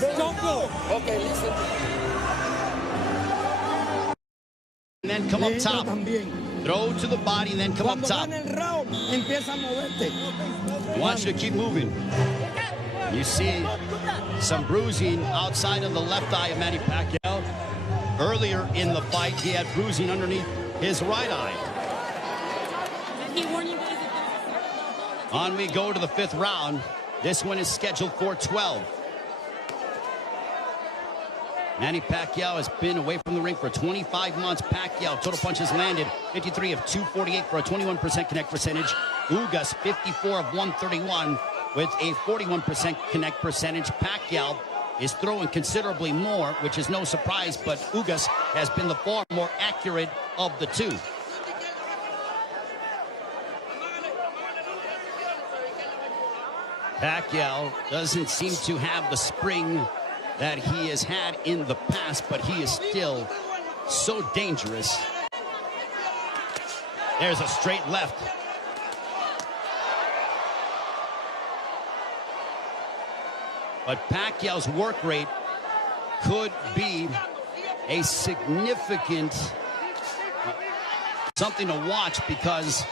Don't go. Okay, listen. And then come up top. Throw to the body and then come up top. Wants you to keep moving. You see some bruising outside of the left eye of Manny Pacquiao. Earlier in the fight, he had bruising underneath his right eye. On we go to the 5th round. This one is scheduled for 12. Manny Pacquiao has been away from the ring for 25 months. Pacquiao, total punches landed 53 of 248 for a 21% connect percentage. Ugas, 54 of 131 with a 41% connect percentage. Pacquiao is throwing considerably more, which is no surprise, but Ugas has been the far more accurate of the two. Pacquiao doesn't seem to have the spring that he has had in the past, but he is still so dangerous. There's a straight left. But Pacquiao's work rate could be a significant something to watch, because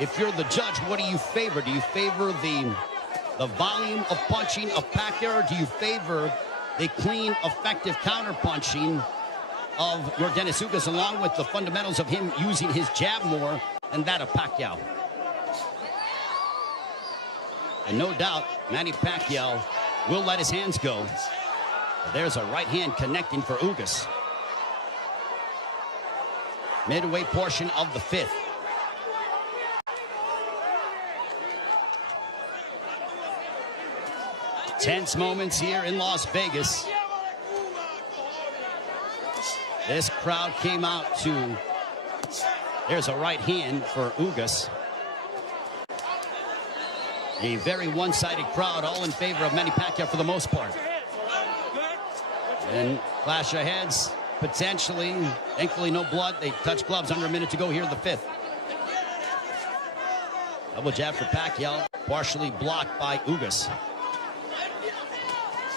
if you're the judge, what do you favor? Do you favor the volume of punching of Pacquiao, or do you favor the clean, effective counter-punching of yordenis Ugas, along with the fundamentals of him using his jab more than that of Pacquiao? And no doubt, Manny Pacquiao will let his hands go. There's a right hand connecting for Ugas. Midway portion of the 5th. Tense moments here in Las Vegas. This crowd came out to... There's a right hand for Ugas. A very one-sided crowd, all in favor of Manny Pacquiao for the most part. And clash of heads, potentially. Thankfully, no blood. They touch gloves under a minute to go here in the 5th. Double jab for Pacquiao, partially blocked by Ugas.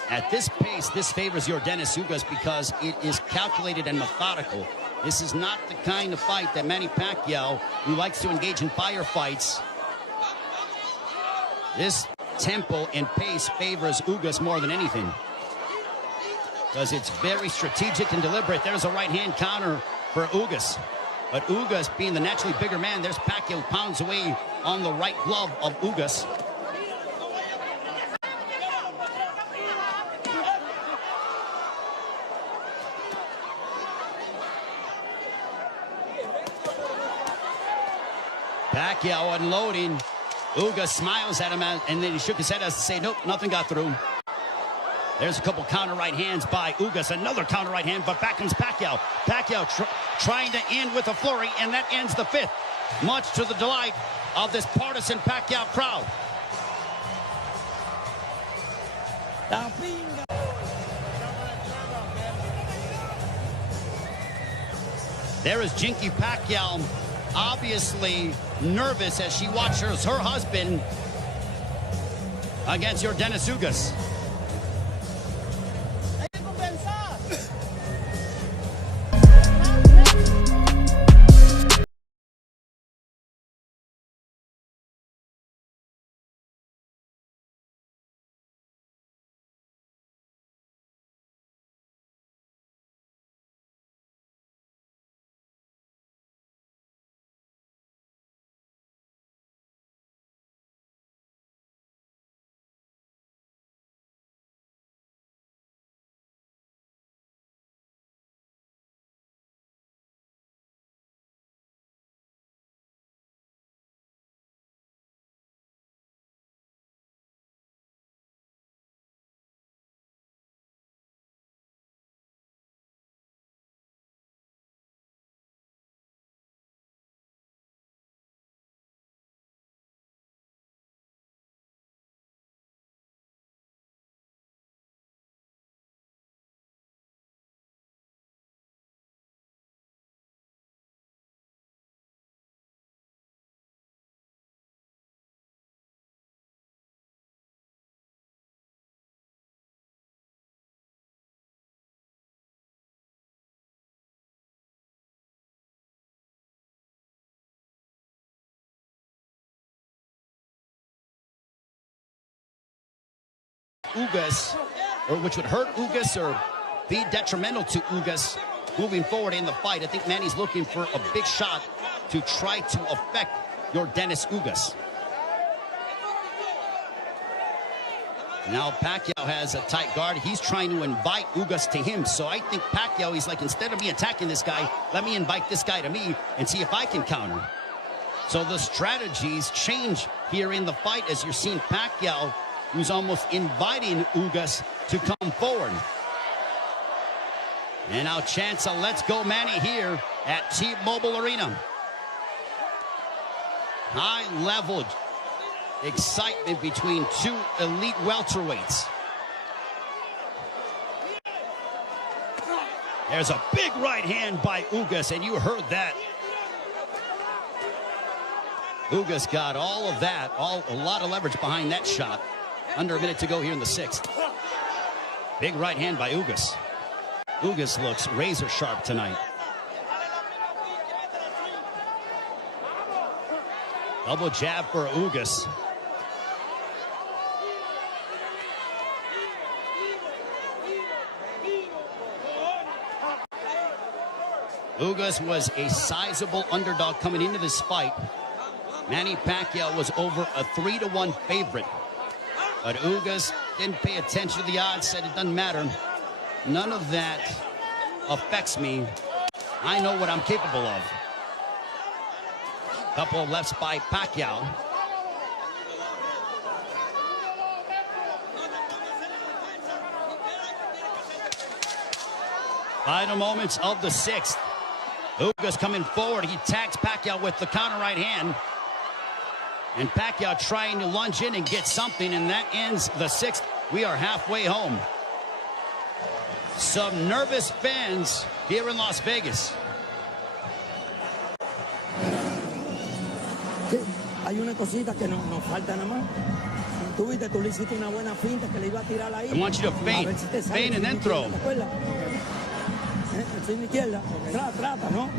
At this pace, this favors yordenis Ugas because it is calculated and methodical. This is not the kind of fight that Manny Pacquiao, who likes to engage in firefights. This tempo and pace favors Ugas more than anything, because it's very strategic and deliberate. There's a right-hand counter for Ugas. But Ugas, being the naturally bigger man, there's Pacquiao who pounds away on the right glove of Ugas. Pacquiao unloading. Ugas smiles at him, and then he shook his head as to say, nope, nothing got through. There's a couple counter right hands by Ugas. Another counter right hand, but back comes Pacquiao. Pacquiao trying to end with a flurry, and that ends the 5th. Much to the delight of this partisan Pacquiao crowd. There is Jinky Pacquiao, obviously nervous as she watches her husband against yordenis Ugas. Ugas, or which would hurt Ugas or be detrimental to Ugas moving forward in the fight. I think Manny's looking for a big shot to try to affect Yordenis Ugas. Now Pacquiao has a tight guard. He's trying to invite Ugas to him. So I think Pacquiao, he's like, instead of me attacking this guy, let me invite this guy to me and see if I can counter. So the strategies change here in the fight as you're seeing Pacquiao, who's almost inviting Ugas to come forward. And now chance of let's go Manny here at T-Mobile Arena. High level excitement between two elite welterweights. There's a big right hand by Ugas, and you heard that. Ugas got all of that, a lot of leverage behind that shot. Under a minute to go here in the sixth. Big right hand by Ugas. Ugas looks razor sharp tonight. Double jab for Ugas. Ugas was a sizable underdog coming into this fight. Manny Pacquiao was over a 3-1 favorite. But Ugas didn't pay attention to the odds, said it doesn't matter. None of that affects me. I know what I'm capable of. Couple of lefts by Pacquiao. Final moments of the sixth. Ugas coming forward. He tags Pacquiao with the counter right hand. And Pacquiao trying to lunge in and get something, and that ends the sixth. We are halfway home. Some nervous fans here in Las Vegas. Sí, hay una cosita que nos falta nada más. Tú viste, tú le hiciste una buena finta que le iba a tirar ahí. I want you to feint, feint and then throw. Sin izquierda, trata, ¿no?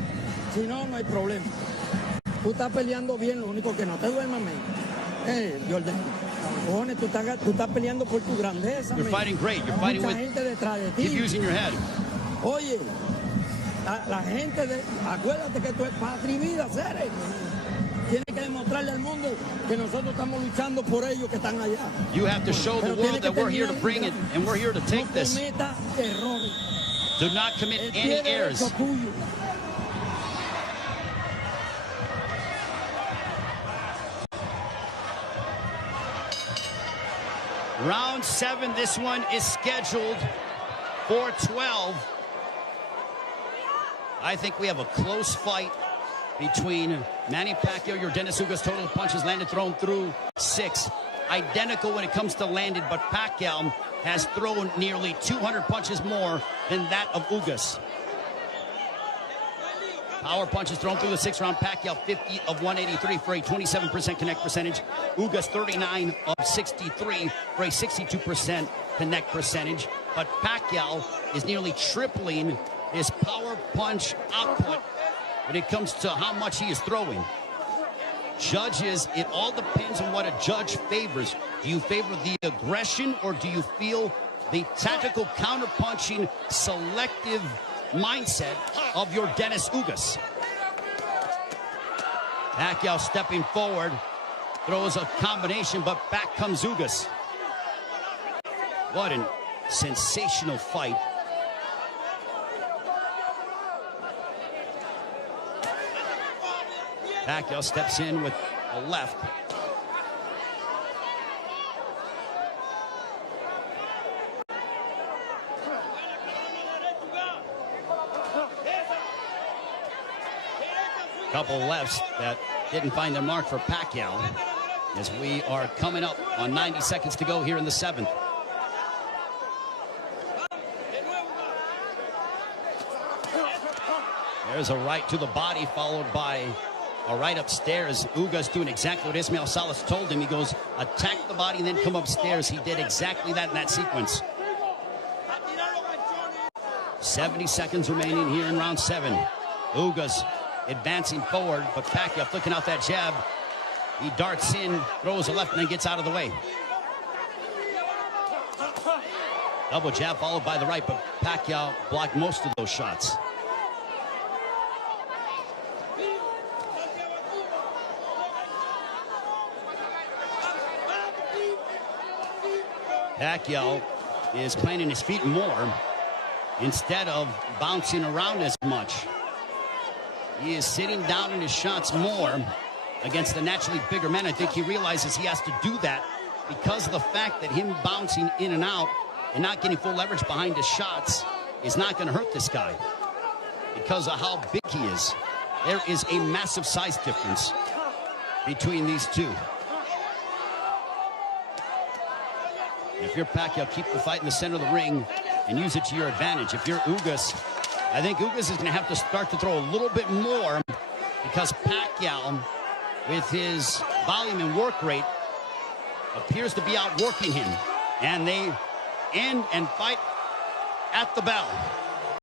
Si no, no hay problema. Tú estás peleando bien, lo único que no te duermas, men. Jordan, cojones, tú estás peleando por tu grandeza, You're fighting great. You're fighting with... gente detrás de ti. Keep using your head. Oye, la gente, acuérdate que tú es patria y vida, seres. Tienes que demostrarle al mundo que nosotros estamos luchando por ellos que están allá. You have to show the world that we're here to bring it, and we're here to take this. No cometa errores. Do not commit any errors. Round 7, this one is scheduled for 12. I think we have a close fight between Manny Pacquiao, Yordenis Ugas. Total punches landed, thrown through 6. Identical when it comes to landed, but Pacquiao has thrown nearly 200 punches more than that of Ugas. Power punches thrown through the 6th round. Pacquiao 50 of 183 for a 27% connect percentage. Ugas 39 of 63 for a 62% connect percentage. But Pacquiao is nearly tripling his power punch output when it comes to how much he is throwing. Judges, it all depends on what a judge favors. Do you favor the aggression, or do you feel the tactical counter-punching selective mindset of Yordenis Ugas? Pacquiao stepping forward, throws a combination, but back comes Ugas. What a sensational fight. Pacquiao steps in with a left. Couple lefts that didn't find their mark for Pacquiao as we are coming up on 90 seconds to go here in the 7th. There's a right to the body followed by a right upstairs. Ugas doing exactly what Ismael Salas told him. He goes, attack the body and then come upstairs. He did exactly that in that sequence. 70 seconds remaining here in round 7. Ugas advancing forward, but Pacquiao flicking out that jab. He darts in, throws a left, and then gets out of the way. Double jab followed by the right, but Pacquiao blocked most of those shots. Pacquiao is planting his feet more instead of bouncing around as much. He is sitting down in his shots more against the naturally bigger men. I think he realizes he has to do that because of the fact that him bouncing in and out and not getting full leverage behind his shots is not going to hurt this guy because of how big he is. There is a massive size difference between these two. If you're Pacquiao, keep the fight in the center of the ring and use it to your advantage. If you're Ugas, I think Ugas is going to have to start to throw a little bit more because Pacquiao, with his volume and work rate, appears to be outworking him. And they end and fight at the bell.